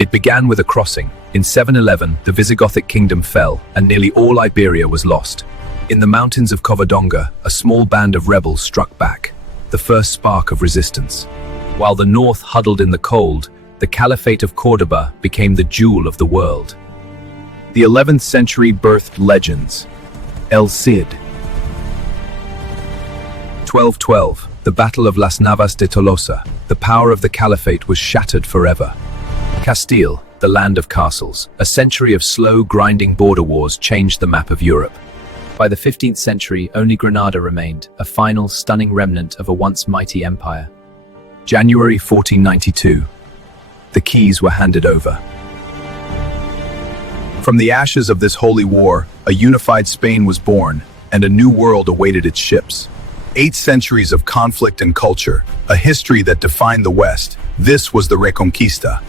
It began with a crossing. In 711, the Visigothic kingdom fell, and nearly all Iberia was lost. In the mountains of Covadonga, a small band of rebels struck back, the first spark of resistance. While the north huddled in the cold, the Caliphate of Córdoba became the jewel of the world. The 11th century birthed legends. El Cid. 1212, the Battle of Las Navas de Tolosa. The power of the Caliphate was shattered forever. Castile, the land of castles. A century of slow, grinding border wars changed the map of Europe. By the 15th century, only Granada remained, a final, stunning remnant of a once mighty empire. January 1492. The keys were handed over. From the ashes of this holy war, a unified Spain was born, and a new world awaited its ships. 8 centuries of conflict and culture, a history that defined the West. This was the Reconquista,